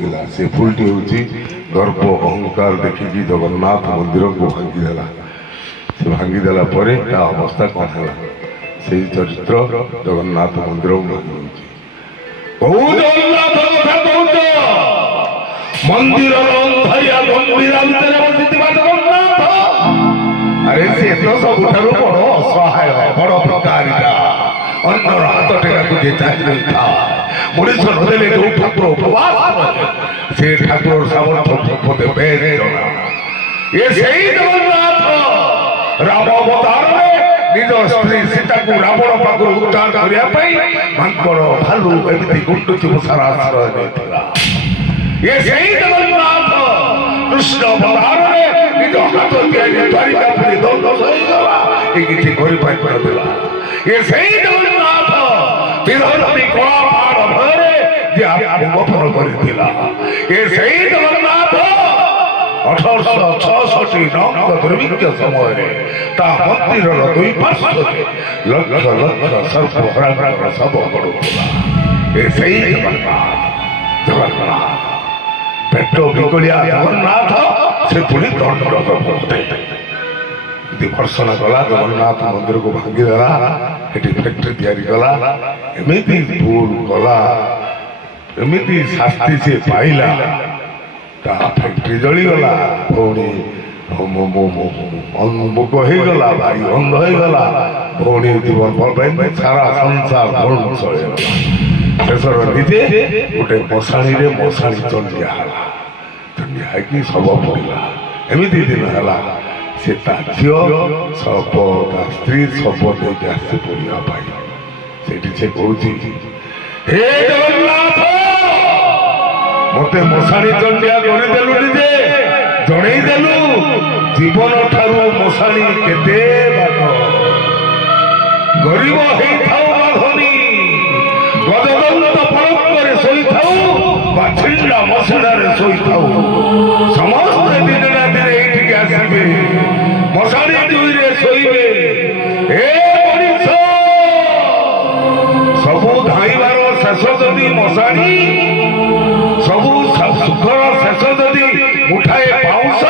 भांगिला से फुलटी होची गर्व अहंकार देखिकी जगन्नाथ मंदिर को भांगिदेला से भांगिदेला परे ता अवस्था कौन है से चरित्र जगन्नाथ मंदिर को भांगी जगन्नाथ कथा बहुत मंदिर अंधारिया गंभीरा भितर बसिथिबा जगन्नाथ अरे से तो सबुठारु बड़ असहाय बड़ प्रकारिता अन्नर हाथ टेका तुझे चाहिए था मनीष नदेले जो ठाकुर उपवास से ठाकुर सामर्थ्य पदे भेद ये सही जगन्नाथ राम अवतार में निज स्त्री सीता को रावण पाखु उद्धार करिया पई मांकड़ भालू एमिति गुंडुची मुसार आश्रय देथिला ये सही जगन्नाथ कृष्ण अवतार में निज हाथ तियारी द्वारिकापुरी दंड सही गला ए किछि करि पाइ नथिला ये सही जगन्नाथ विधर्मी कला पाड़ भरे जे आपको गोपन करिथिला ये सही जगन्नाथ 1866 नंग दुर्भिक्ष समय ता मंदिर दुई पार्श्व लक्ष लक्ष सर्प हरण सब पड़ुला ये सही जगन्नाथ पेट बिगड़िया जगन्नाथ से पुणी दंड करते भर्सना कला जगन्नाथ मंदिर को भांगिदेला फैक्ट्री तैयारी कला एमती भूल कला एमती शास्ति से पाइला फैक्ट्री जलीगला भौणी मुख होगला भाई अंध होगला भौणी जीवन सारा संसार ध्वंस होगला शेषर निजे गोटे मशाणी मशाणी चंडिया शव पड़ा एमती दिन है से झील शव स्त्री शव लेके आसे पढ़ा से कहूँ हे जगन्नाथ मते मशाणी चंडिया गणिदेलु निजे जनईदेलु जीवन ठारू मशाणी केते बाट गरीब हेइथाउ बाधनी गजदंत पलंकरे शोइथाउ बा छिंडा मशाणारे शोइथाउ समस्त दिन ना दिन एठिके आसिबे मशाणी दुईरे शोइबे हे मनीष सबु धाइबार शेष जदि मशाणी सबु सुखर शेष जदि मुठाए पाउस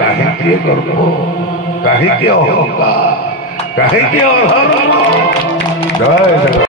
कहीं गर्व कहीं अहंकार कहीं अहंकार जय जगन्नाथ।